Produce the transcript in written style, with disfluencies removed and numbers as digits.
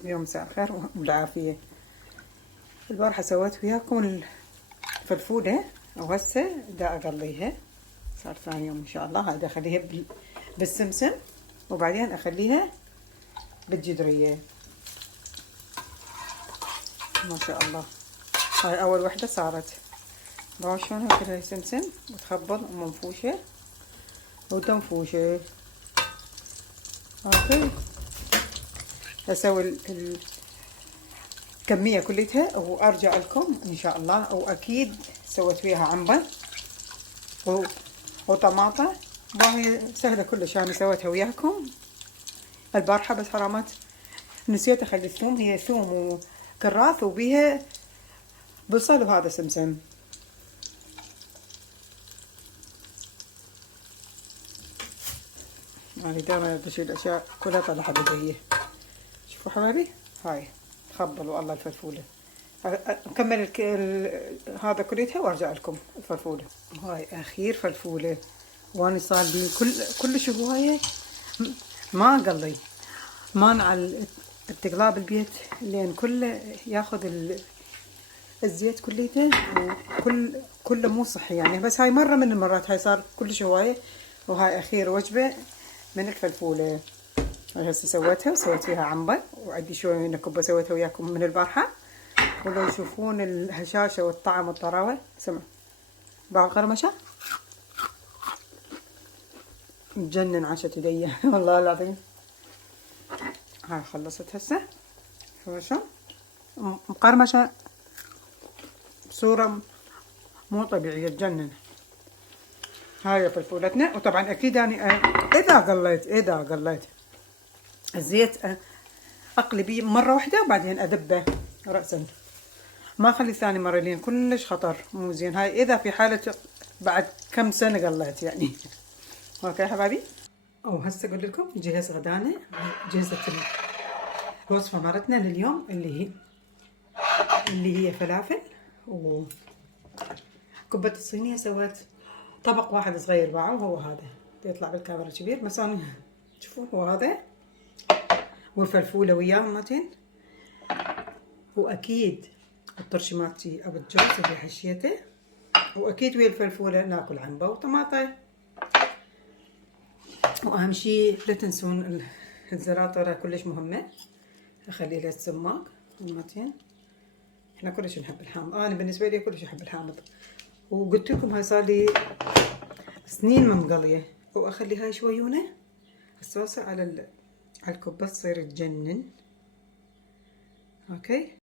اليوم مساء الخير والعافية. البارحة سويت وياكم الفلفولة وهسه دا اقليها. صار ثاني يوم ان شاء الله. هاي اخليها بالسمسم وبعدين اخليها بالجدرية. ما شاء الله. هاي اول وحدة صارت. باو شلونها كلها سمسم وتخبل ومنفوشة وتنفوشة. اوكي. اسوي الكمية كلتها وارجع لكم ان شاء الله. واكيد سويت وياها عنبر وطماطة. وهي سهلة كلش. انا سويتها وياكم البارحة بس حرامات نسيت اخلي الثوم. هي ثوم وكراث وبيها بصل وهذا سمسم. يعني دائما بشيل الاشياء كلها طلعها بديه. شوفوا حبايبي هاي تخبلوا الله الفلفولة. نكمل هذا كليتها وارجع لكم الفلفولة. هاي اخير فلفولة. وانا صار لي كل هواية ما اقلي. مانع التقلاب البيت لين كله ياخذ الزيت كليته كله مو صحي يعني. بس هاي مرة من المرات هاي صار كل هواية. وهاي اخير وجبة من الفلفولة. هاي هسه سويتها وسويت فيها عنبر وعندي شوية نكبة سويتها وياكم من البارحة. ولو يشوفون الهشاشة والطعم والطراوة. سمع باع القرمشة تجنن عشت ايدي والله العظيم. هاي خلصت هسه. شوفوا مقرمشة بصورة مو طبيعية تجنن. هاي فلفولتنا. وطبعا اكيد اني اذا قليت الزيت اقلي بيه مرة واحدة وبعدين ادبه رأسا. ما اخلي ثاني مرة لين كلش خطر مو زين. هاي اذا في حالة بعد كم سنة قليت يعني. اوكي يا حبايبي. هسه اقول لكم جهز غدانا. جهزت الوصفة مالتنا لليوم اللي هي فلافل وكبة الصينية. سويت طبق واحد صغير باعه وهو هذا يطلع بالكاميرا كبير بس انا شوفوا هو هذا. والفلفولة وياه ماتين. واكيد الطرش مالتي ابو الجوز اللي حشيته. واكيد ويا الفلفولة ناكل عنبة وطماطة. واهم شي لا تنسون الزراطرة كلش مهمة. اخلي لها السماق مالتين. احنا كلش نحب الحامض. انا بالنسبة لي كلش احب الحامض. وقلت لكم هاي صار لي سنين ما مقلية. واخلي هاي شويونة الصوصة على الكبة تصير تجنن. اوكي.